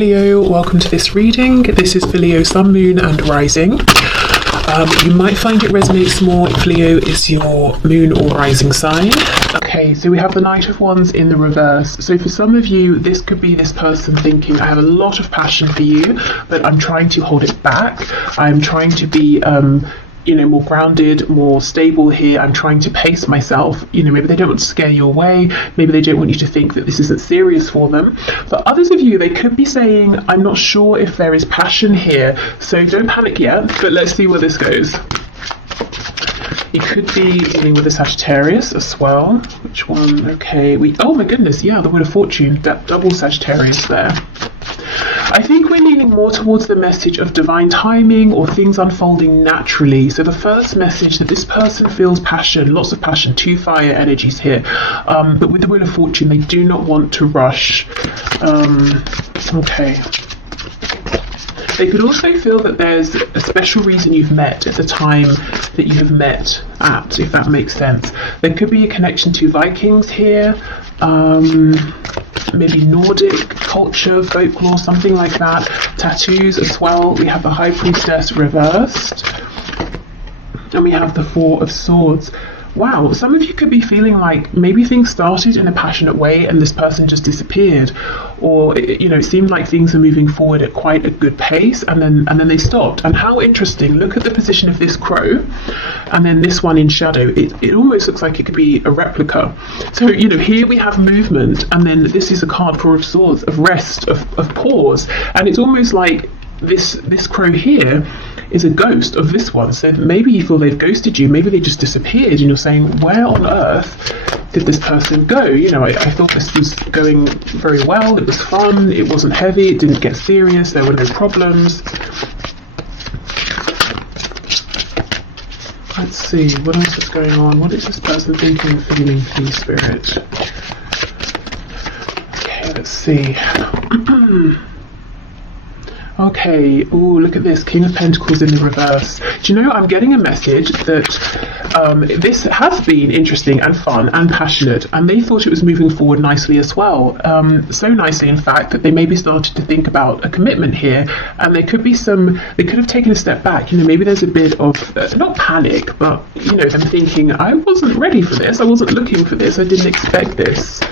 Leo, welcome to this reading. This is for Leo Sun, Moon and Rising. You might find it resonates more if Leo is your moon or rising sign. Okay, so we have the Knight of Wands in the reverse. So for some of you, this could be this person thinking, I have a lot of passion for you, but I'm trying to hold it back. I'm trying to be more grounded, more stable here. I'm trying to pace myself. Maybe they don't want to scare you away. Maybe they don't want you to think that this isn't serious for them. For others of you, they could be saying, I'm not sure if there is passion here, so don't panic yet, but let's see where this goes. You could be dealing with a Sagittarius as well. Which one? Okay, oh my goodness, yeah, the Wheel of Fortune, that double Sagittarius there. I think we're leaning more towards the message of divine timing or things unfolding naturally. So the first message that this person feels passion, lots of passion, two fire energies here. But with the Wheel of Fortune, they do not want to rush. Okay. They could also feel that there's a special reason you've met at the time that you have met at, if that makes sense. There could be a connection to Vikings here. Maybe Nordic culture, folklore, something like that. Tattoos as well. We have the High Priestess reversed. And we have the Four of Swords. Wow, some of you could be feeling like maybe things started in a passionate way and this person just disappeared. Or, it seemed like things were moving forward at quite a good pace and then they stopped. And how interesting, look at the position of this crow and then this one in shadow. It almost looks like it could be a replica. So, here we have movement and then this is a card, Four of Swords, of rest, of pause. And it's almost like this crow here is a ghost of this one. So maybe you feel they've ghosted you, maybe they just disappeared and you're saying, where on earth did this person go? I thought this was going very well, it was fun, it wasn't heavy, it didn't get serious, there were no problems. Let's see, what else is going on? What is this person thinking and feeling, please, Spirit? Okay, let's see. Okay, ooh, look at this, King of Pentacles in the reverse. Do you know, I'm getting a message that this has been interesting and fun and passionate, and they thought it was moving forward nicely as well. So nicely, in fact, that they maybe started to think about a commitment here, and there could be they could have taken a step back. Maybe there's a bit of, not panic, but, them thinking, I wasn't ready for this, I wasn't looking for this, I didn't expect this.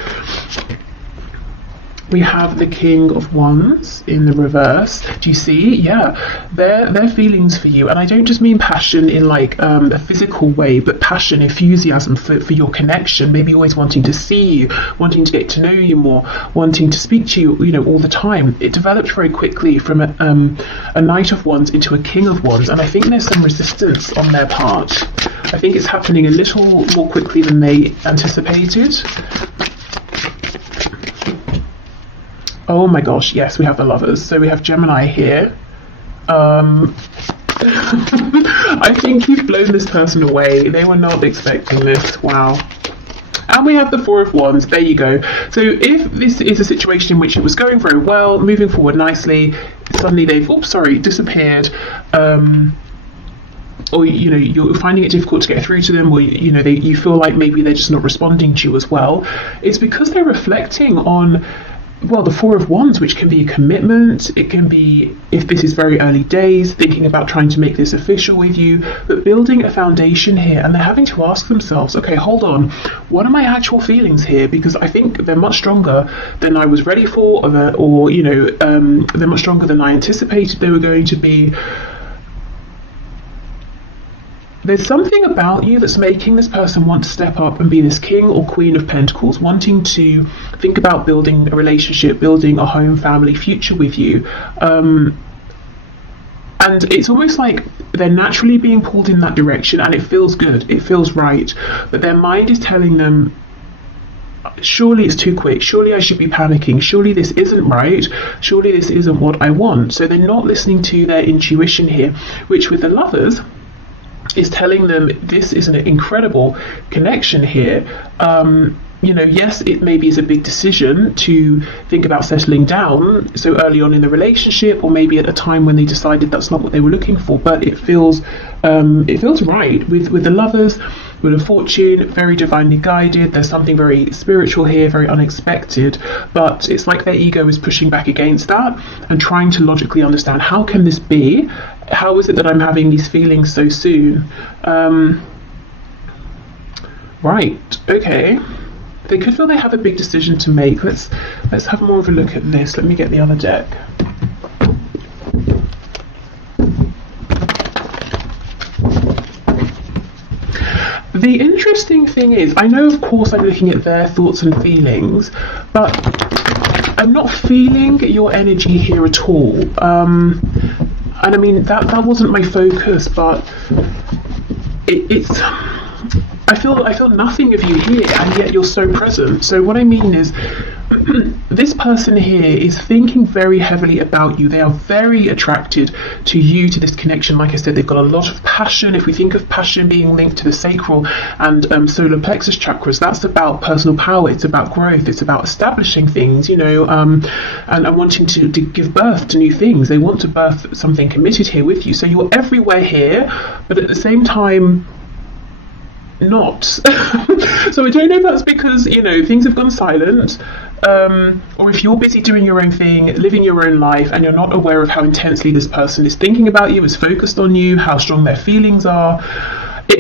We have the King of Wands in the reverse. Do you see? Yeah, their feelings for you. And I don't just mean passion in like a physical way, but passion, enthusiasm for your connection, maybe always wanting to see you, wanting to get to know you more, wanting to speak to you, all the time. It developed very quickly from a Knight of Wands into a King of Wands. And I think there's some resistance on their part. I think it's happening a little more quickly than they anticipated. Oh my gosh, yes, we have the Lovers. So we have Gemini here. I think you've blown this person away. They were not expecting this. Wow. And we have the Four of Wands. There you go. So if this is a situation in which it was going very well, moving forward nicely, suddenly they've, disappeared. Or you're finding it difficult to get through to them, or you feel like maybe they're just not responding to you as well. It's because they're reflecting on, the Four of Wands, which can be a commitment. It can be, if this is very early days, thinking about trying to make this official with you, but building a foundation here. And they're having to ask themselves, okay, hold on, what are my actual feelings here? Because I think they're much stronger than I was ready for, they're much stronger than I anticipated they were going to be. There's something about you that's making this person want to step up and be this King or Queen of Pentacles, wanting to think about building a relationship, building a home, family, future with you. And it's almost like they're naturally being pulled in that direction, and it feels good, it feels right. But their mind is telling them, surely it's too quick, surely I should be panicking, surely this isn't right, surely this isn't what I want. So they're not listening to their intuition here, which with the Lovers is telling them this is an incredible connection here. Yes, it maybe is a big decision to think about settling down so early on in the relationship, or maybe at a time when they decided that's not what they were looking for, but it feels right with the Lovers. Wheel of Fortune, very divinely guided. There's something very spiritual here, very unexpected, but it's like their ego is pushing back against that and trying to logically understand, how can this be? How is it that I'm having these feelings so soon? Right, okay. They could feel they have a big decision to make. Let's have more of a look at this. Let me get the other deck. The interesting thing is, I know of course I'm looking at their thoughts and feelings, but I'm not feeling your energy here at all. And I mean, that wasn't my focus, but it's... I feel nothing of you here, and yet you're so present. So what I mean is, this person here is thinking very heavily about you. They are very attracted to you, to this connection. Like I said, they've got a lot of passion. If we think of passion being linked to the sacral and solar plexus chakras, that's about personal power. It's about growth. It's about establishing things, you know, and wanting to give birth to new things. They want to birth something committed here with you. So you're everywhere here, but at the same time, not. So I don't know if that's because, you know, things have gone silent, or if you're busy doing your own thing, living your own life, and you're not aware of how intensely this person is thinking about you, is focused on you, how strong their feelings are.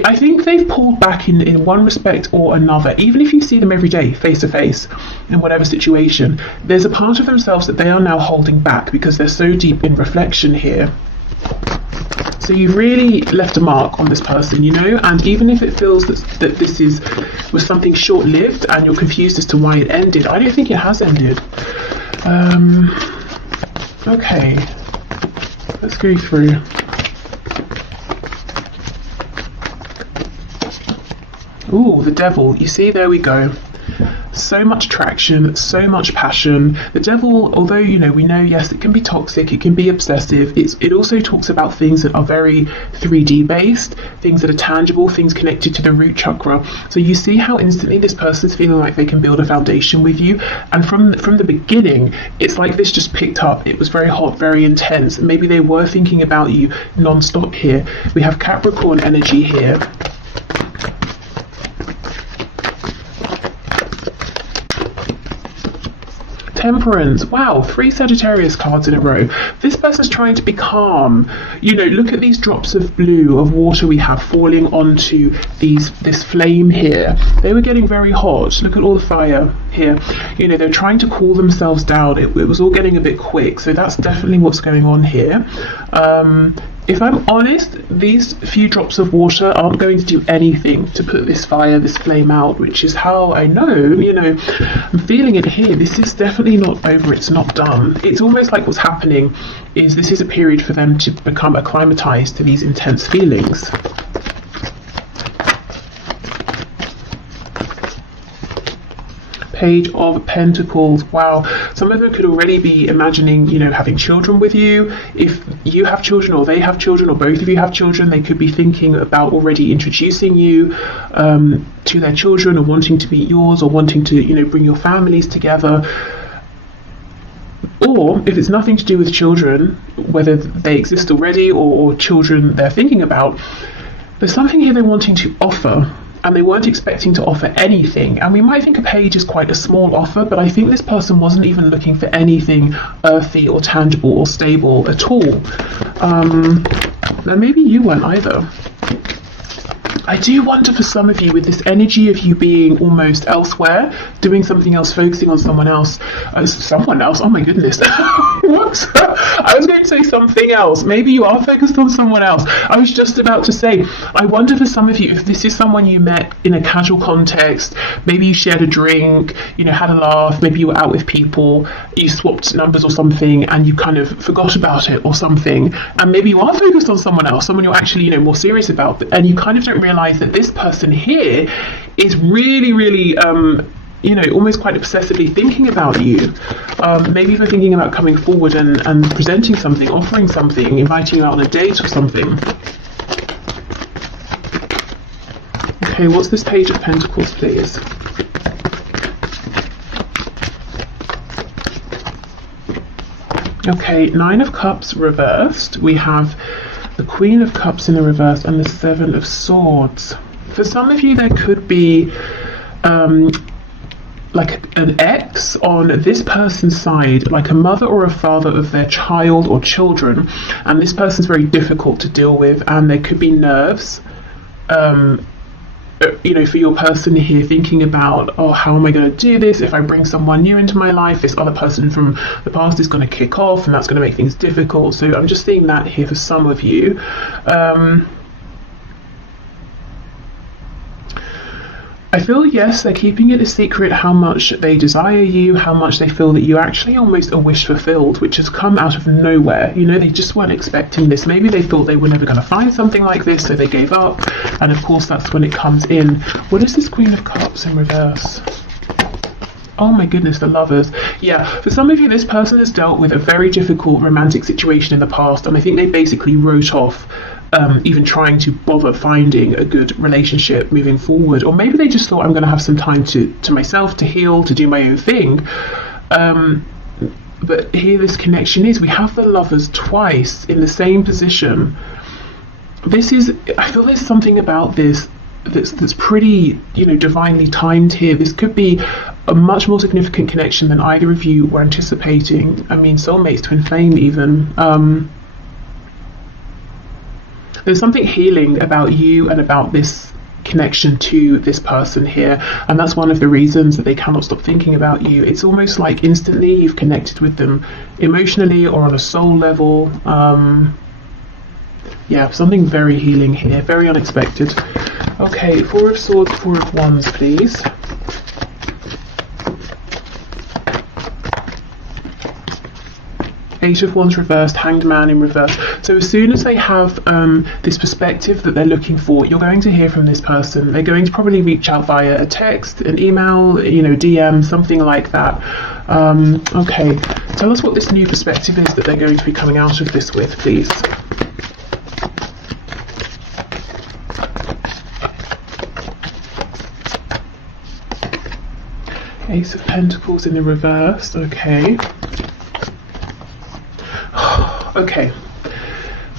I think they've pulled back in one respect or another. Even if you see them every day, face to face, in whatever situation, there's a part of themselves that they are now holding back because they're so deep in reflection here. So you've really left a mark on this person, you know, and even if it feels that this was something short-lived and you're confused as to why it ended, I don't think it has ended. Okay, let's go through. Ooh, the Devil. You see, there we go. So much attraction, so much passion. The Devil, although, you know, we know, yes, it can be toxic, it can be obsessive, it also talks about things that are very 3D based, things that are tangible, things connected to the root chakra. So you see how instantly this person's feeling like they can build a foundation with you, and from the beginning, it's like this just picked up. It was very hot, very intense. Maybe they were thinking about you non-stop here. We have Capricorn energy here. Temperance. Wow, 3 Sagittarius cards in a row. This person's trying to be calm. You know, look at these drops of blue, of water we have falling onto this flame here. They were getting very hot. Look at all the fire here. You know, they're trying to cool themselves down. It was all getting a bit quick, so that's definitely what's going on here. If I'm honest, these few drops of water aren't going to do anything to put this fire, this flame out, which is how I know, you know, I'm feeling it here. This is definitely not over, it's not done. It's almost like what's happening is this is a period for them to become acclimatized to these intense feelings. Page of Pentacles. Wow, some of them could already be imagining, you know, having children with you. If you have children or they have children or both of you have children, they could be thinking about already introducing you to their children, or wanting to meet yours, or wanting to, you know, bring your families together. Or if it's nothing to do with children, whether they exist already or children they're thinking about, there's something here they're wanting to offer, and they weren't expecting to offer anything. And we might think a page is quite a small offer, but I think this person wasn't even looking for anything earthy or tangible or stable at all. Now maybe you weren't either. I do wonder for some of you, with this energy of you being almost elsewhere, doing something else, focusing on someone else. Oh my goodness. What? I was going to say something else. Maybe you are focused on someone else. I was just about to say, I wonder for some of you, if this is someone you met in a casual context, maybe you shared a drink, you know, had a laugh, maybe you were out with people, you swapped numbers or something, and you kind of forgot about it or something, and maybe you are focused on someone else, someone you're actually, you know, more serious about, and you kind of don't realize that this person here is really, really, you know, almost quite obsessively thinking about you. Maybe even thinking about coming forward and presenting something, offering something, inviting you out on a date or something. Okay, what's this Page of Pentacles, please? Okay, 9 of Cups reversed. We have the Queen of Cups in the reverse and the 7 of Swords. For some of you, there could be like an ex on this person's side, like a mother or a father of their child or children, and this person's very difficult to deal with, and there could be nerves, you know, for your person here, thinking about, oh, how am I going to do this? If I bring someone new into my life, this other person from the past is going to kick off, and that's going to make things difficult. So I'm just seeing that here for some of you. I feel, yes, they're keeping it a secret how much they desire you, how much they feel that you actually almost a wish fulfilled, which has come out of nowhere. You know, they just weren't expecting this. Maybe they thought they were never going to find something like this, so they gave up. And of course, that's when it comes in. What is this Queen of Cups in reverse? Oh my goodness, the Lovers. Yeah, for some of you, this person has dealt with a very difficult romantic situation in the past, and I think they basically wrote off even trying to bother finding a good relationship moving forward. Or maybe they just thought, I'm going to have some time to myself, to heal, to do my own thing. But here this connection is, we have the Lovers twice in the same position. This is, I feel there's something about this that's pretty, you know, divinely timed here. This could be a much more significant connection than either of you were anticipating. I mean, soulmates, twin flame even. There's something healing about you and about this connection to this person here, and that's one of the reasons that they cannot stop thinking about you. It's almost like instantly you've connected with them emotionally or on a soul level. Yeah, something very healing here, very unexpected. Okay, Four of Swords, Four of Wands, please. Eight of Wands reversed, Hanged Man in reverse. So as soon as they have this perspective that they're looking for, you're going to hear from this person. They're going to probably reach out via a text, an email, you know, DM, something like that. Okay, tell us what this new perspective is that they're going to be coming out of this with, please. Ace of Pentacles in the reverse, okay. Okay,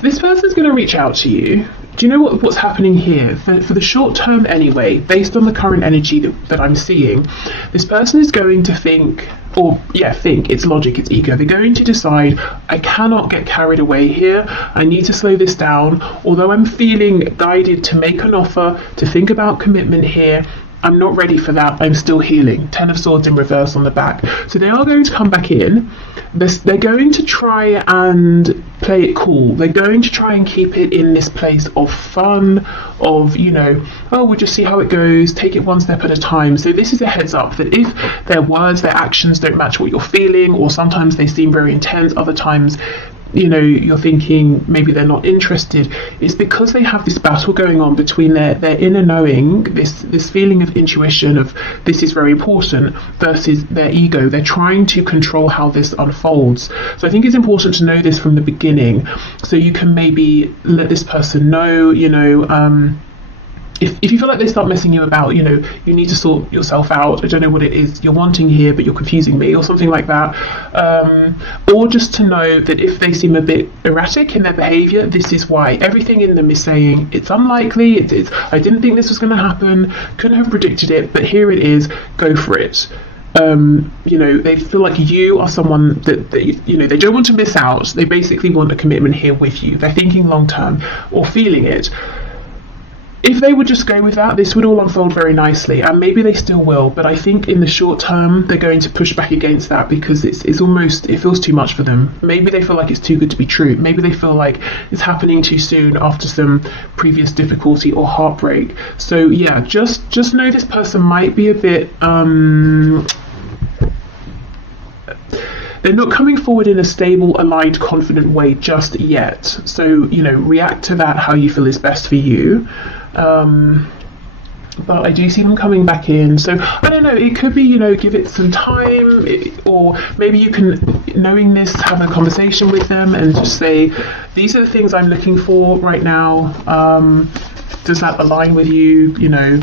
this person's going to reach out to you. Do you know what's happening here? For the short term anyway, based on the current energy that I'm seeing, this person is going to think, it's logic, it's ego. They're going to decide, I cannot get carried away here. I need to slow this down. Although I'm feeling guided to make an offer, to think about commitment here, I'm not ready for that. I'm still healing. Ten of Swords in reverse on the back. So they are going to come back in. They're going to try and play it cool. They're going to try and keep it in this place of fun, of, you know, oh, we'll just see how it goes, take it one step at a time. So this is a heads up that if their words, their actions don't match what you're feeling, or sometimes they seem very intense, other times, you know, you're thinking maybe they're not interested, it's because they have this battle going on between their inner knowing, this feeling of intuition of this is very important, versus their ego. They're trying to control how this unfolds. So I think it's important to know this from the beginning, so you can maybe let this person know, you know, if you feel like they start messing you about, you know, you need to sort yourself out. I don't know what it is you're wanting here, but you're confusing me, or something like that. Or just to know that if they seem a bit erratic in their behaviour, this is why. Everything in them is saying, it's unlikely, I didn't think this was going to happen, couldn't have predicted it, but here it is, go for it. You know, they feel like you are someone that you know, they don't want to miss out. They basically want a commitment here with you. They're thinking long term, or feeling it. If they would just go with that, this would all unfold very nicely, and maybe they still will, but I think in the short term they're going to push back against that, because it's almost, it feels too much for them. Maybe they feel like it's too good to be true. Maybe they feel like it's happening too soon after some previous difficulty or heartbreak. So yeah, just know this person might be a bit they're not coming forward in a stable, aligned, confident way just yet. So, you know, react to that how you feel is best for you. But I do see them coming back in. So, I don't know, it could be, you know, give it some time, or maybe you can, knowing this, have a conversation with them and just say, these are the things I'm looking for right now. Does that align with you? You know,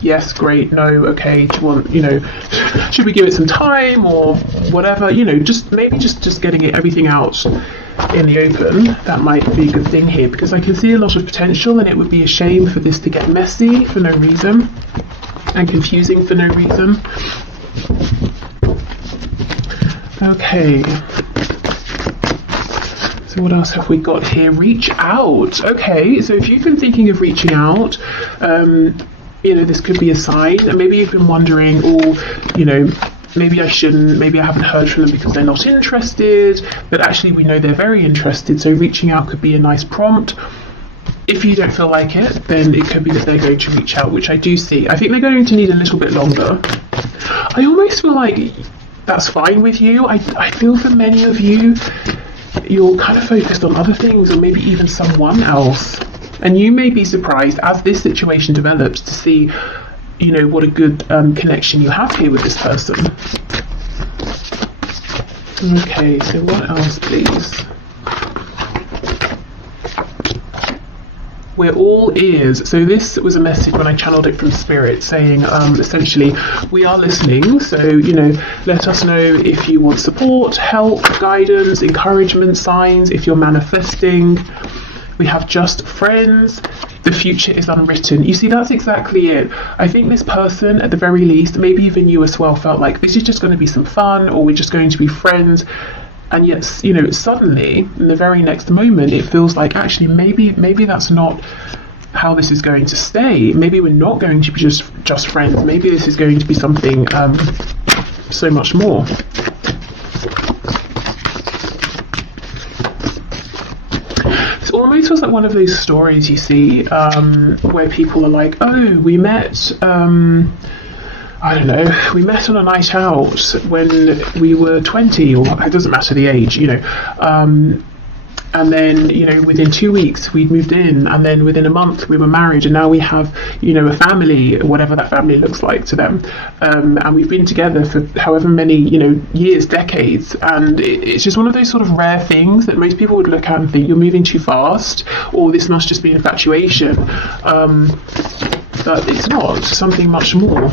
yes, great, no, okay, do you want, you know, should we give it some time or whatever, you know, just maybe just getting everything out in the open, that might be a good thing here, because I can see a lot of potential, and it would be a shame for this to get messy for no reason and confusing for no reason. Okay, so what else have we got here? Reach out. Okay, so if you've been thinking of reaching out, you know, this could be a sign, and maybe you've been wondering, oh, you know, maybe I shouldn't, maybe I haven't heard from them because they're not interested, but actually we know they're very interested, so reaching out could be a nice prompt. If you don't feel like it, then it could be that they're going to reach out, which I do see. I think they're going to need a little bit longer. I almost feel like that's fine with you. I feel for many of you, you're kind of focused on other things, or maybe even someone else. And you may be surprised as this situation develops to see, you know, what a good connection you have here with this person. Okay, so what else, please? We're all ears. So this was a message when I channeled it from Spirit, saying essentially, we are listening. So, you know, let us know if you want support, help, guidance, encouragement, signs, if you're manifesting. We have just friends. The future is unwritten. You see, that's exactly it. I think this person, at the very least, maybe even you as well, felt like this is just going to be some fun, or we're just going to be friends. And yet, you know, suddenly, in the very next moment, it feels like actually maybe that's not how this is going to stay. Maybe we're not going to be just friends. Maybe this is going to be something so much more. It almost feels like one of those stories you see where people are like, oh, we met, I don't know, we met on a night out when we were 20, or it doesn't matter the age, you know, and then, you know, within 2 weeks we'd moved in, and then within a month we were married, and now we have, you know, a family, whatever that family looks like to them, and we've been together for however many, you know, years, decades, and it's just one of those sort of rare things that most people would look at and think you're moving too fast, or this must just be infatuation, but it's not. It's something much more.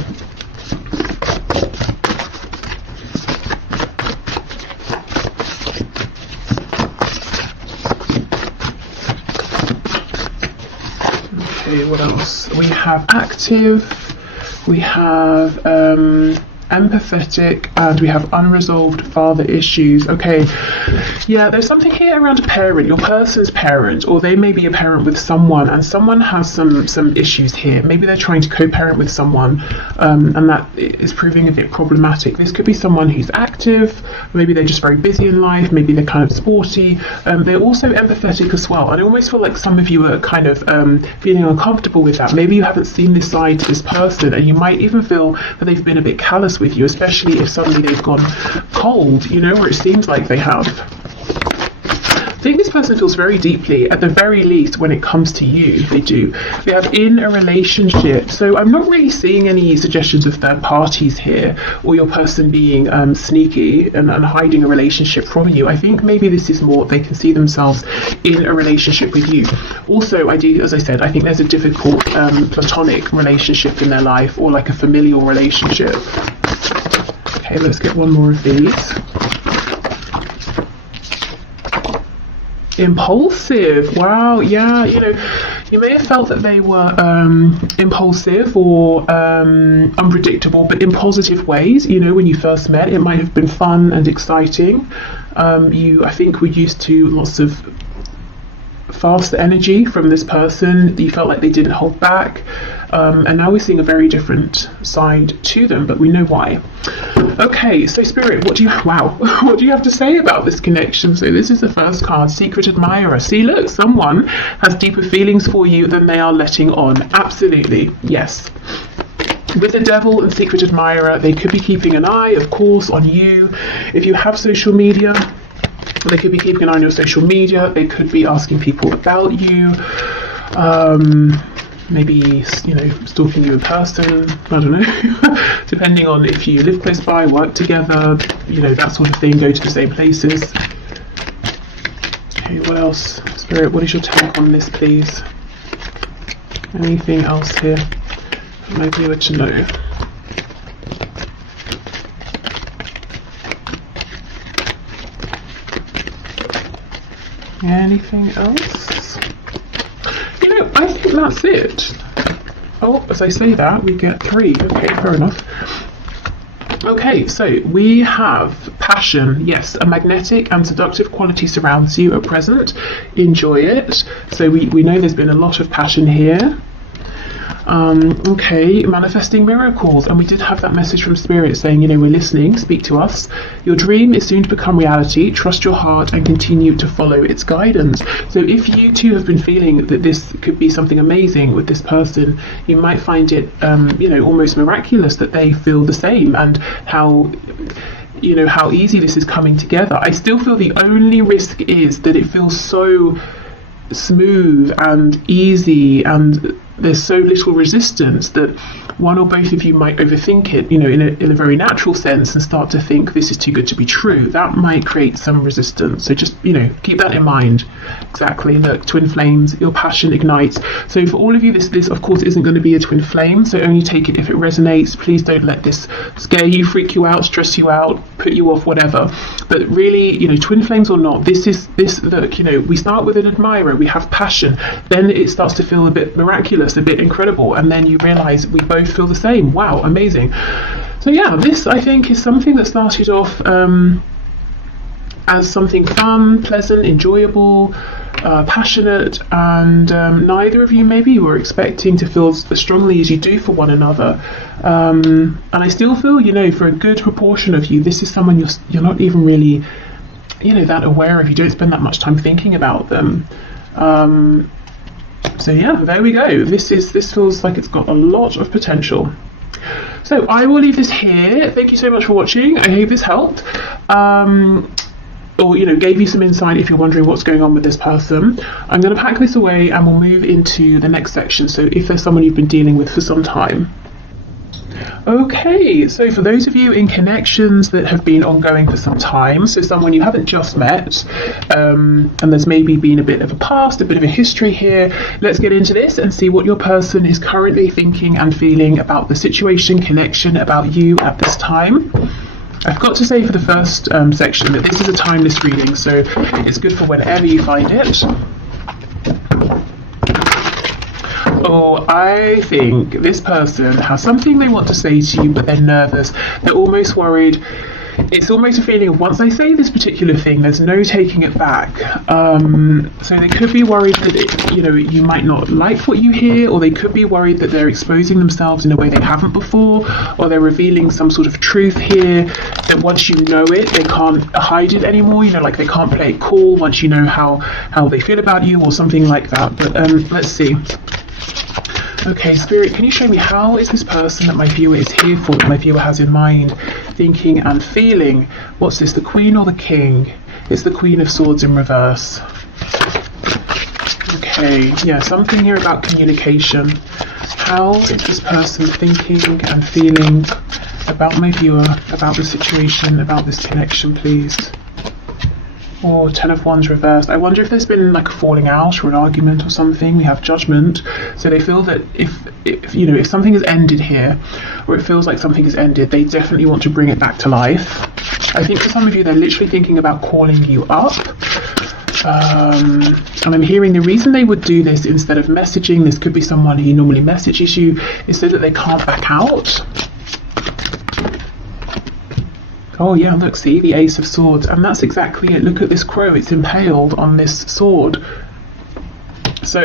What else? We have active, we have empathetic, and we have unresolved father issues. Okay, yeah, there's something here around a parent, your person's parent, or they may be a parent with someone, and someone has some issues here. Maybe they're trying to co-parent with someone, and that is proving a bit problematic. This could be someone who's active, maybe they're just very busy in life, maybe they're kind of sporty, they're also empathetic as well, and I almost feel like some of you are kind of feeling uncomfortable with that. Maybe you haven't seen this side to this person, and you might even feel that they've been a bit callous with you, especially if suddenly they've gone cold, you know, or it seems like they have. I think this person feels very deeply, at the very least, when it comes to you, they do. They have in a relationship, so I'm not really seeing any suggestions of third parties here, or your person being sneaky and hiding a relationship from you. I think maybe this is more they can see themselves in a relationship with you. Also, as I said, I think there's a difficult platonic relationship in their life, or like a familial relationship. Okay, let's get one more of these. Impulsive. Wow, yeah, you know, you may have felt that they were impulsive or unpredictable, but in positive ways. You know, when you first met, it might have been fun and exciting. I think, were used to lots of fast energy from this person. You felt like they didn't hold back, and now we're seeing a very different side to them, but we know why. Okay, so Spirit, what do you have to say about this connection? So this is the first card, Secret Admirer. See, look, someone has deeper feelings for you than they are letting on. Absolutely, yes. With the Devil and Secret Admirer, they could be keeping an eye, of course, on you. If you have social media, they could be keeping an eye on your social media. They could be asking people about you. Maybe, you know, stalking you in person, I don't know, depending on if you live close by, work together, you know, that sort of thing, go to the same places. Okay, what else? Spirit, what is your take on this, please? Anything else here that my viewer to know? Anything else? You know, I think that's it. Oh, as I say that, we get 3. Okay, fair enough. Okay, so we have passion. Yes, a magnetic and seductive quality surrounds you at present. Enjoy it. So we know there's been a lot of passion here. Okay, manifesting miracles, and we did have that message from Spirit saying, you know, we're listening, speak to us. Your dream is soon to become reality. Trust your heart and continue to follow its guidance. So if you too have been feeling that this could be something amazing with this person, you might find it, you know, almost miraculous that they feel the same, and how, you know, how easy this is coming together. I still feel the only risk is that it feels so smooth and easy, and there's so little resistance that one or both of you might overthink it, you know, in a very natural sense, and start to think this is too good to be true. That might create some resistance. So just, you know, keep that in mind. Exactly. Look, twin flames, your passion ignites. So for all of you, this of course isn't going to be a twin flame. So only take it if it resonates. Please don't let this scare you, freak you out, stress you out, put you off, whatever. But really, you know, twin flames or not, this. Look, you know, we start with an admirer, we have passion, then it starts to feel a bit miraculous, a bit incredible, and then you realize we both feel the same. Wow, amazing. So yeah, this I think is something that started off as something fun, pleasant, enjoyable, passionate, and neither of you maybe were expecting to feel as strongly as you do for one another. And I still feel, you know, for a good proportion of you, this is someone you're not even really, you know, that aware of. You don't spend that much time thinking about them. So yeah, there we go. This feels like it's got a lot of potential. So I will leave this here. Thank you so much for watching. I hope this helped. Or, you know, gave you some insight if you're wondering what's going on with this person. I'm going to pack this away and we'll move into the next section. So if there's someone you've been dealing with for some time. Okay, so for those of you in connections that have been ongoing for some time, so someone you haven't just met, and there's maybe been a bit of a past, a bit of a history here, let's get into this and see what your person is currently thinking and feeling about the situation, connection, about you at this time. I've got to say for the first section that this is a timeless reading, so it's good for whenever you find it. Oh, I think this person has something they want to say to you, but they're nervous. They're almost worried. It's almost a feeling of, once I say this particular thing, there's no taking it back. So they could be worried that, you know, you might not like what you hear, or they could be worried that they're exposing themselves in a way they haven't before, or they're revealing some sort of truth here that once you know it, they can't hide it anymore. You know, like they can't play it cool once you know how they feel about you, or something like that. But let's see. Okay, Spirit, can you show me how is this person that my viewer is here for, that my viewer has in mind, thinking and feeling? What's this, the Queen or the King? It's the Queen of Swords in reverse. Okay, yeah, something here about communication. How is this person thinking and feeling about my viewer, about the situation, about this connection, please? Or 10 of Wands reversed. I wonder if there's been like a falling out or an argument or something. We have Judgment. So they feel that if you know, if something has ended here, or it feels like something has ended, they definitely want to bring it back to life. I think for some of you, they're literally thinking about calling you up. And I'm hearing the reason they would do this instead of messaging, this could be someone who normally messages you, is so that they can't back out. Oh yeah, look, see, the Ace of Swords, and that's exactly it. Look at this crow, it's impaled on this sword. So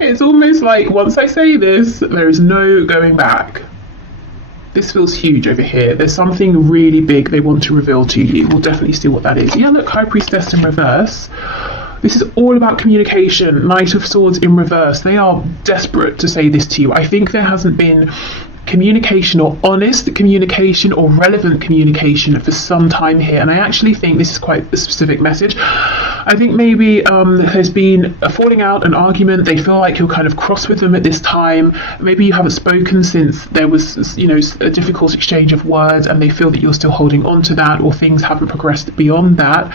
it's almost like, once I say this, there is no going back. This feels huge over here. There's something really big they want to reveal to you. We'll definitely see what that is. Yeah, look, High Priestess in reverse. This is all about communication. Knight of Swords in reverse. They are desperate to say this to you. I think there hasn't been communication, or honest communication, or relevant communication for some time here, and I actually think this is quite a specific message. I think maybe there's been a falling out, an argument. They feel like you're kind of cross with them at this time. Maybe you haven't spoken since there was, you know, a difficult exchange of words, and they feel that you're still holding on to that, or things haven't progressed beyond that.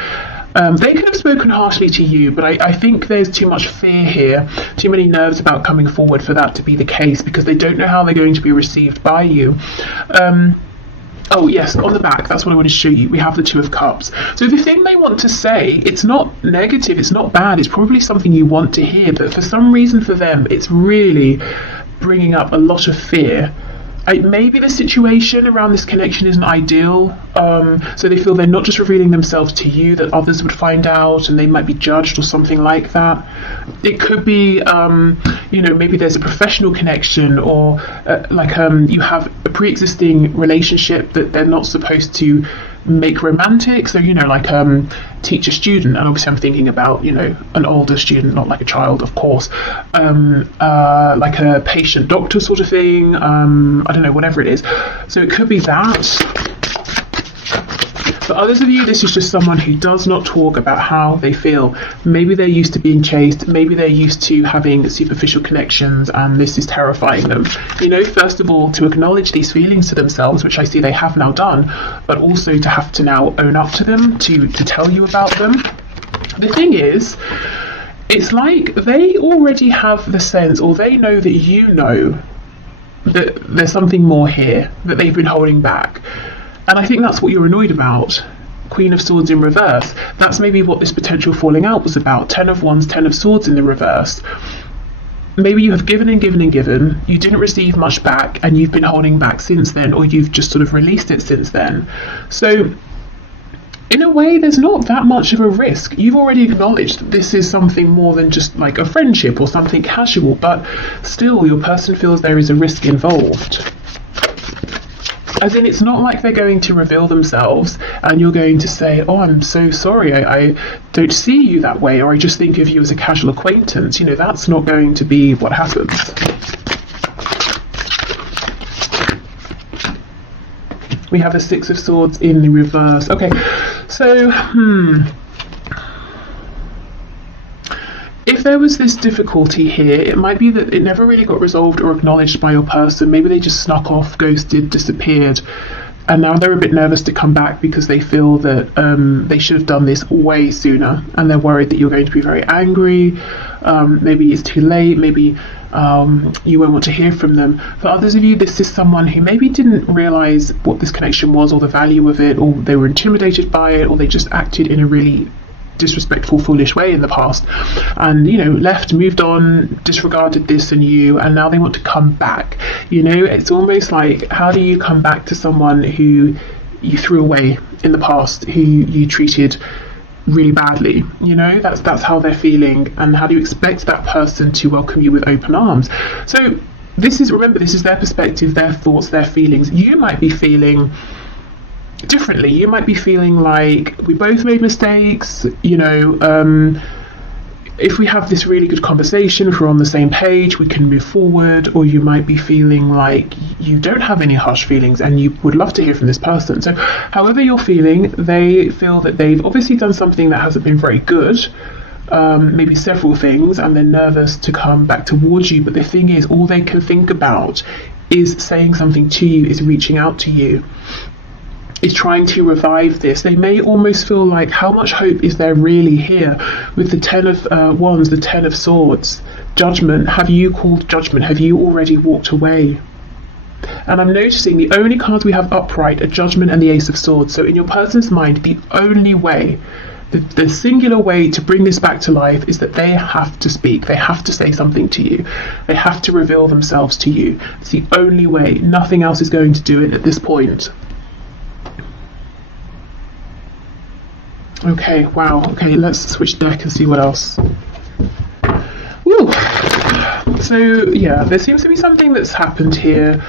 They could have spoken harshly to you, but I think there's too much fear here, too many nerves about coming forward for that to be the case, because they don't know how they're going to be received by you. Oh yes, on the back, that's what I wanted to show you. We have the Two of Cups. So the thing they want to say, it's not negative, it's not bad, it's probably something you want to hear, but for some reason for them, it's really bringing up a lot of fear. Maybe the situation around this connection isn't ideal, so they feel they're not just revealing themselves to you, that others would find out and they might be judged or something like that. It could be, maybe there's a professional connection, or you have a pre-existing relationship that they're not supposed to make romantic. So teacher student, and obviously I'm thinking about an older student, not like a child, of course, like a patient doctor sort of thing, I don't know, whatever it is. So it could be that. For others of you, this is just someone who does not talk about how they feel. Maybe they're used to being chased, maybe they're used to having superficial connections, and this is terrifying them. First of all, to acknowledge these feelings to themselves, which I see they have now done, but also to have to now own up to them, to tell you about them. The thing is, it's like they already have the sense, or they know that you know, that there's something more here that they've been holding back. And I think that's what you're annoyed about. Queen of Swords in reverse. That's maybe what this potential falling out was about. 10 of Wands, 10 of Swords in the reverse. Maybe you have given and given and given. You didn't receive much back, and you've been holding back since then, or you've just sort of released it since then. So in a way, there's not that much of a risk. You've already acknowledged that this is something more than just like a friendship or something casual, but still your person feels there is a risk involved. As in, it's not like they're going to reveal themselves and you're going to say, oh, I'm so sorry, I don't see you that way, or I just think of you as a casual acquaintance. That's not going to be what happens. We have a Six of Swords in the reverse. Okay, so, if there was this difficulty here, it might be that it never really got resolved or acknowledged by your person. Maybe they just snuck off, ghosted, disappeared, and now they're a bit nervous to come back because they feel that they should have done this way sooner, and they're worried that you're going to be very angry. Maybe it's too late, maybe you won't want to hear from them. For others of you, this is someone who maybe didn't realise what this connection was, or the value of it, or they were intimidated by it, or they just acted in a really disrespectful, foolish way in the past, and left, moved on, disregarded this and you, and now they want to come back. It's almost like, how do you come back to someone who you threw away in the past, who you treated really badly? That's how they're feeling, and how do you expect that person to welcome you with open arms? So remember, this is their perspective, their thoughts, their feelings. You might be feeling differently. You might be feeling like, we both made mistakes, if we have this really good conversation, if we're on the same page, we can move forward. Or you might be feeling like you don't have any harsh feelings and you would love to hear from this person. So however you're feeling, they feel that they've obviously done something that hasn't been very good, maybe several things, and they're nervous to come back towards you. But the thing is, all they can think about is saying something to you, is reaching out to you, is trying to revive this. They may almost feel like, how much hope is there really here? With the 10 of Wands, the 10 of Swords, Judgment. Have you called judgment? Have you already walked away? And I'm noticing the only cards we have upright are Judgment and the Ace of Swords. So in your person's mind, the only way, the singular way to bring this back to life is that they have to speak. They have to say something to you. They have to reveal themselves to you. It's the only way. Nothing else is going to do it at this point. Okay, wow. Okay, let's switch deck and see what else. Woo! So, yeah, there seems to be something that's happened here,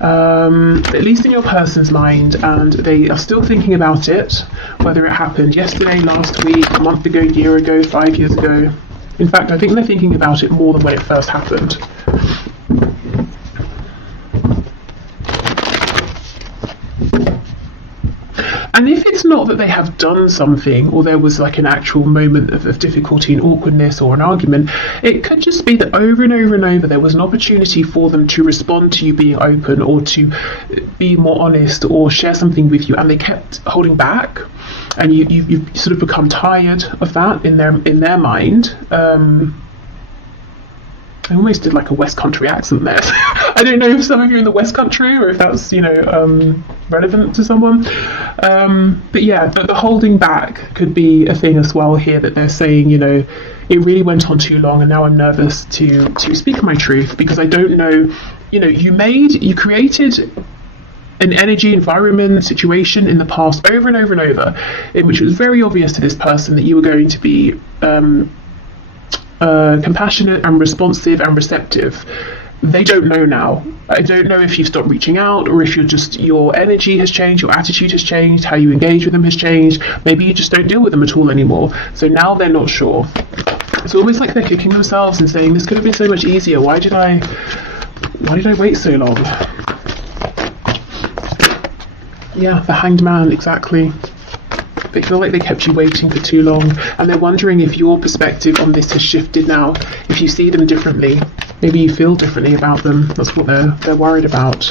at least in your person's mind, and they are still thinking about it, whether it happened yesterday, last week, a month ago, year ago, 5 years ago. In fact, I think they're thinking about it more than when it first happened. And if it's not that they have done something, or there was like an actual moment of difficulty and awkwardness or an argument, it could just be that over and over and over there was an opportunity for them to respond to you being open, or to be more honest, or share something with you, and they kept holding back, and you've sort of become tired of that in their mind. I almost did like a West Country accent there. I don't know if some of you are in the West Country or if that's, relevant to someone. But yeah, the holding back could be a thing as well here, that they're saying, it really went on too long and now I'm nervous to speak my truth, because I don't know, you created an energy, environment, situation in the past over and over and over, in which it was very obvious to this person that you were going to be compassionate and responsive and receptive. They don't know now. I don't know if you've stopped reaching out, or if your energy has changed, your attitude has changed, how you engage with them has changed. Maybe you just don't deal with them at all anymore. So now they're not sure. It's almost like they're kicking themselves and saying, this could have been so much easier. Why did I wait so long? Yeah, the Hanged Man, exactly. They feel like they kept you waiting for too long, and they're wondering if your perspective on this has shifted now, if you see them differently. Maybe you feel differently about them. That's what they're worried about.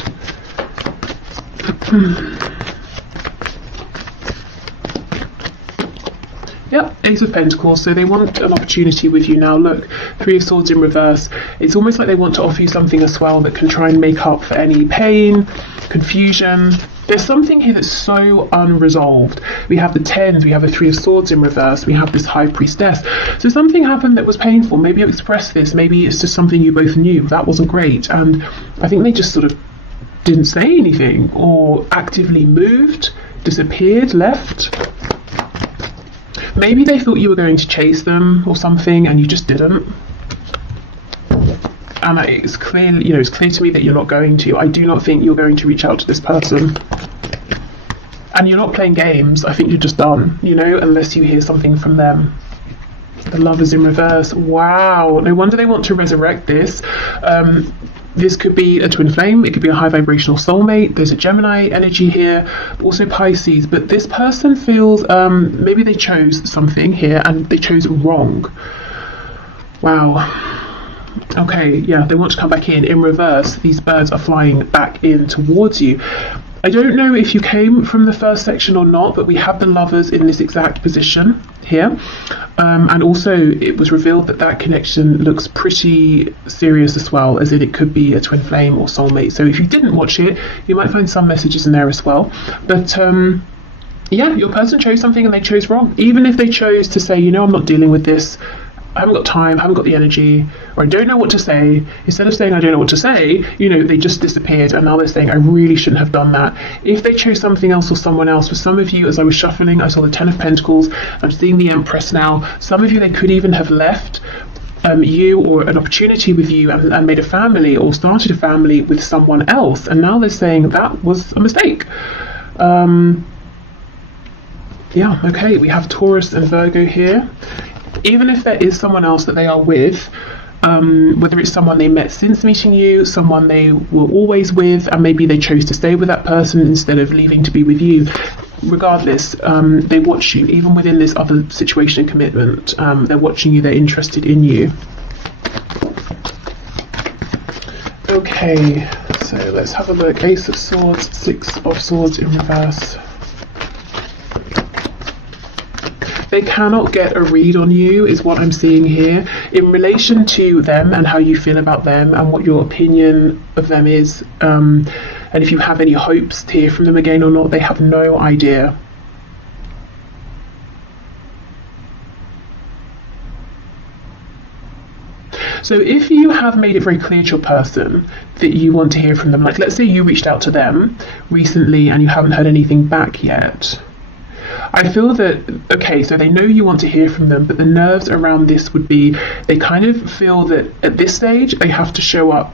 Yep, Ace of Pentacles. So they want an opportunity with you now. Look, Three of Swords in reverse. It's almost like they want to offer you something as well that can try and make up for any pain, confusion. There's something here that's so unresolved. We have the Tens, we have the Three of Swords in reverse, we have this High Priestess. So something happened that was painful. Maybe you expressed this, maybe it's just something you both knew. That wasn't great. And I think they just sort of didn't say anything, or actively moved, disappeared, left. Maybe they thought you were going to chase them or something and you just didn't. And it's clear, it's clear to me that you're not going to. I do not think you're going to reach out to this person. And you're not playing games. I think you're just done, unless you hear something from them. The Lovers in reverse. Wow. No wonder they want to resurrect this. This could be a twin flame. It could be a high vibrational soulmate. There's a Gemini energy here, also Pisces. But this person feels maybe they chose something here and they chose wrong. Wow. Okay, yeah, they want to come back in reverse. These birds are flying back in towards you. I don't know if you came from the first section or not, but we have the Lovers in this exact position here. And also it was revealed that connection looks pretty serious as well, as in it could be a twin flame or soulmate. So if you didn't watch it, you might find some messages in there as well. But yeah, your person chose something and they chose wrong. Even if they chose to say, I'm not dealing with this, I haven't got time, I haven't got the energy, or I don't know what to say. Instead of saying I don't know what to say, they just disappeared, and now they're saying I really shouldn't have done that. If they chose something else or someone else, for some of you, as I was shuffling, I saw the Ten of Pentacles, I'm seeing the Empress now. Some of you, they could even have left you or an opportunity with you and made a family or started a family with someone else, and now they're saying that was a mistake. Yeah, okay, we have Taurus and Virgo here. Even if there is someone else that they are with, whether it's someone they met since meeting you, someone they were always with, and maybe they chose to stay with that person instead of leaving to be with you, regardless, they watch you, even within this other situation and commitment. They're watching you, they're interested in you. Okay, so let's have a look. Ace of Swords, Six of Swords in reverse. They cannot get a read on you, is what I'm seeing here, in relation to them and how you feel about them and what your opinion of them is. And if you have any hopes to hear from them again or not, they have no idea. So if you have made it very clear to your person that you want to hear from them, like let's say you reached out to them recently and you haven't heard anything back yet, I feel that, okay, so they know you want to hear from them, but the nerves around this would be, they kind of feel that at this stage they have to show up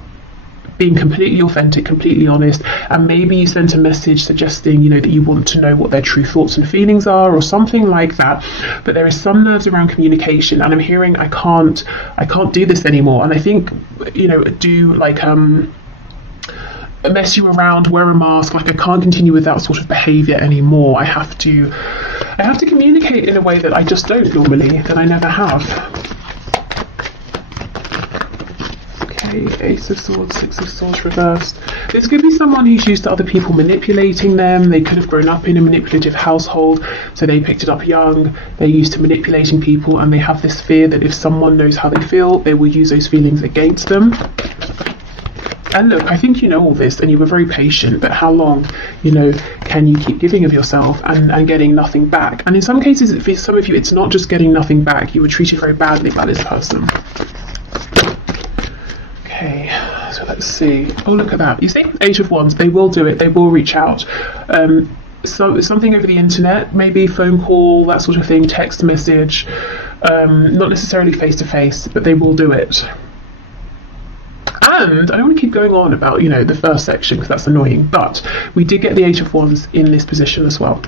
being completely authentic, completely honest, and maybe you sent a message suggesting, that you want to know what their true thoughts and feelings are or something like that. But there is some nerves around communication, and I'm hearing I can't do this anymore. And I think, do like mess you around, wear a mask, like I can't continue with that sort of behavior anymore. I have to communicate in a way that I just don't normally, that I never have. Okay, Ace of Swords, Six of Swords reversed. This could be someone who's used to other people manipulating them. They could have grown up in a manipulative household, so they picked it up young. They're used to manipulating people, and they have this fear that if someone knows how they feel, they will use those feelings against them. And look, I think you know all this and you were very patient, but how long, can you keep giving of yourself and getting nothing back? And in some cases, for some of you, it's not just getting nothing back. You were treated very badly by this person. Okay, so let's see. Oh, look at that. You see, Eight of Wands, they will do it. They will reach out. So something over the internet, maybe phone call, that sort of thing, text message, not necessarily face to face, but they will do it. And I don't want to keep going on about, the first section because that's annoying, but we did get the Eight of Wands in this position as well,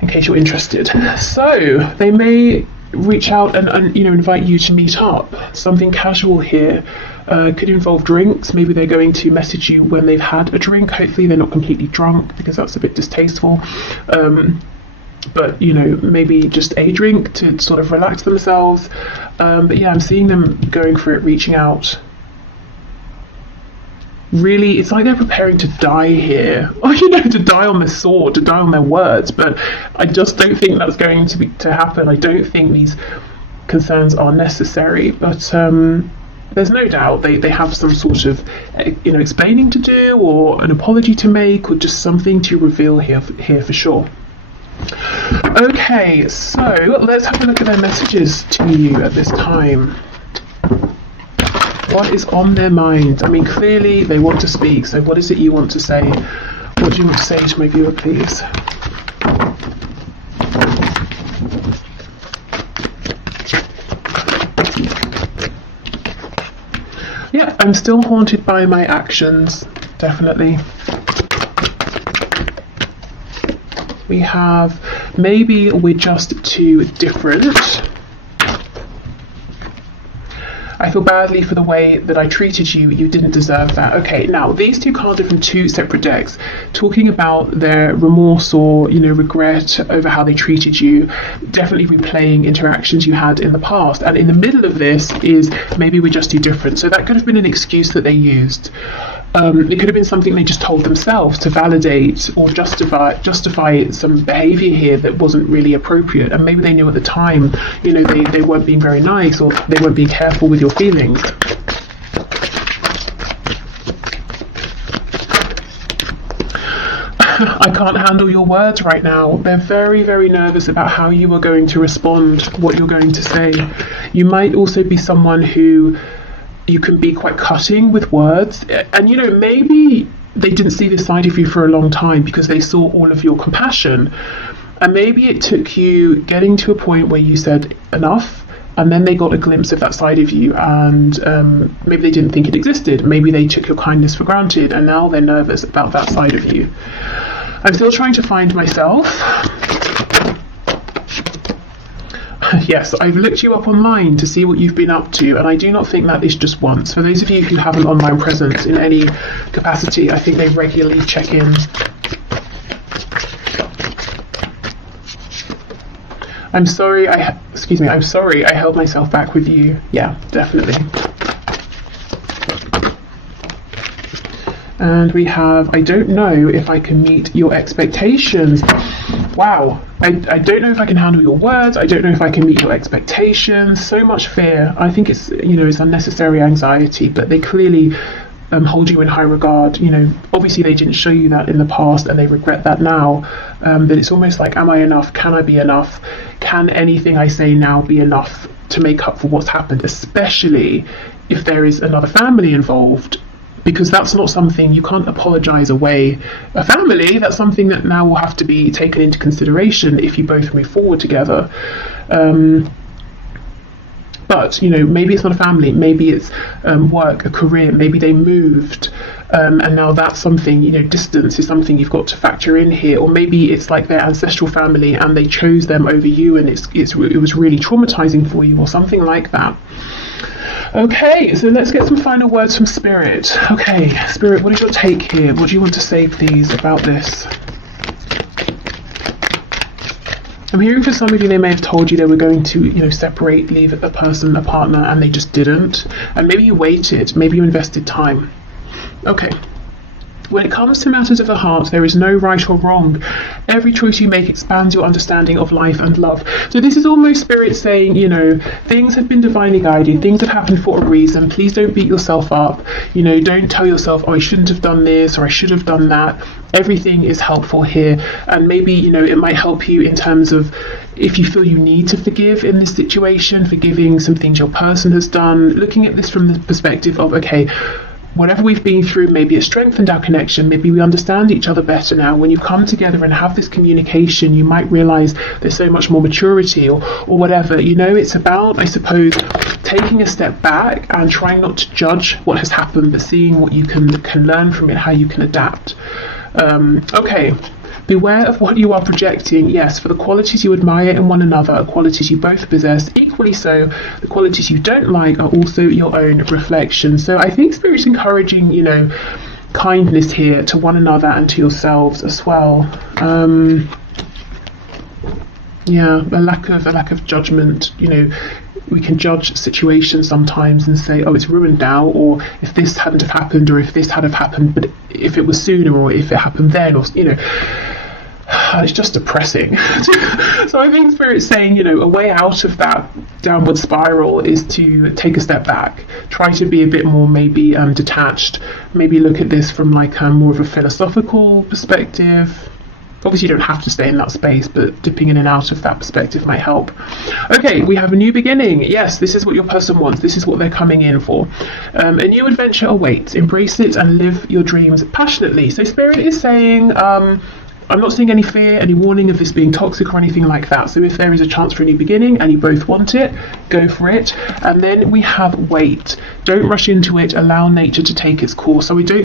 in case you're interested. So they may reach out and invite you to meet up. Something casual here. Could involve drinks. Maybe they're going to message you when they've had a drink. Hopefully they're not completely drunk because that's a bit distasteful. But maybe just a drink to sort of relax themselves. But yeah, I'm seeing them going for it, reaching out. Really, it's like they're preparing to die here, or to die on their sword, to die on their words. But I just don't think that's going to happen. I don't think these concerns are necessary. But there's no doubt they have some sort of explaining to do, or an apology to make, or just something to reveal here for sure. Okay, so let's have a look at their messages to you at this time. What is on their mind? I mean, clearly they want to speak, so what is it you want to say? What do you want to say to my viewer, please? Yeah, I'm still haunted by my actions, definitely. We have, maybe we're just too different. I feel badly for the way that I treated you. You didn't deserve that. Okay, now these two cards are from two separate decks, talking about their remorse or regret over how they treated you, definitely replaying interactions you had in the past. And in the middle of this is maybe we're just too different. So that could have been an excuse that they used. It could have been something they just told themselves to validate or justify some behaviour here that wasn't really appropriate, and maybe they knew at the time, they weren't being very nice, or they weren't being careful with your feelings. I can't handle your words right now. They're very, very nervous about how you are going to respond, what you're going to say. You might also be someone who you can be quite cutting with words, and maybe they didn't see this side of you for a long time because they saw all of your compassion, and maybe it took you getting to a point where you said enough, and then they got a glimpse of that side of you, and maybe they didn't think it existed. Maybe they took your kindness for granted, and now they're nervous about that side of you. I'm still trying to find myself. Yes, I've looked you up online to see what you've been up to, and I do not think that is just once. For those of you who have an online presence in any capacity, I think they regularly check in. I'm sorry I held myself back with you. Yeah, definitely. And we have, I don't know if I can meet your expectations. Wow, I don't know if I can handle your words. I don't know if I can meet your expectations. So much fear. I think it's, it's unnecessary anxiety, but they clearly hold you in high regard. Obviously they didn't show you that in the past, and they regret that now. But it's almost like, am I enough? Can I be enough? Can anything I say now be enough to make up for what's happened? Especially if there is another family involved. Because that's not something you can't apologise away. A family, that's something that now will have to be taken into consideration if you both move forward together. But, maybe it's not a family, maybe it's work, a career, maybe they moved, and now that's something, distance is something you've got to factor in here. Or maybe it's like their ancestral family and they chose them over you, and it was really traumatising for you, or something like that. Okay, so let's get some final words from Spirit. Okay, Spirit, what is your take here? What do you want to say, please, about this? I'm hearing for some of you, they may have told you they were going to, separate, leave a partner, and they just didn't. And maybe you waited, maybe you invested time. Okay. When it comes to matters of the heart, there is no right or wrong. Every choice you make expands your understanding of life and love. So this is almost Spirit saying, you know, things have been divinely guided, things have happened for a reason. Please don't beat yourself up. You know, don't tell yourself, oh, I shouldn't have done this or I should have done that. Everything is helpful here. And maybe, you know, it might help you in terms of if you feel you need to forgive in this situation, forgiving some things your person has done, looking at this from the perspective of, okay, whatever we've been through, maybe it strengthened our connection, maybe we understand each other better now. When you come together and have this communication, you might realize there's so much more maturity or whatever. You know, it's about, I suppose, taking a step back and trying not to judge what has happened, but seeing what you can learn from it, how you can adapt. Okay. Beware of what you are projecting. Yes, for the qualities you admire in one another are qualities you both possess. Equally so, the qualities you don't like are also your own reflection. So I think Spirit's encouraging, you know, kindness here to one another and to yourselves as well. Yeah, a lack of judgment. You know, we can judge situations sometimes and say, oh, it's ruined now, or if this hadn't have happened, or if this had have happened, but if it was sooner, or if it happened then, or, you know, it's just depressing. So I think Spirit's saying, you know, a way out of that downward spiral is to take a step back, try to be a bit more maybe detached, maybe look at this from like more of a philosophical perspective. Obviously you don't have to stay in that space, but dipping in and out of that perspective might help. Okay, we have a new beginning. Yes, this is what your person wants. This is what they're coming in for. A new adventure awaits. Embrace it and live your dreams passionately. So Spirit is saying, I'm not seeing any fear, any warning of this being toxic or anything like that. So if there is a chance for a new beginning and you both want it, go for it. And then we have wait. Don't rush into it. Allow nature to take its course. So we don't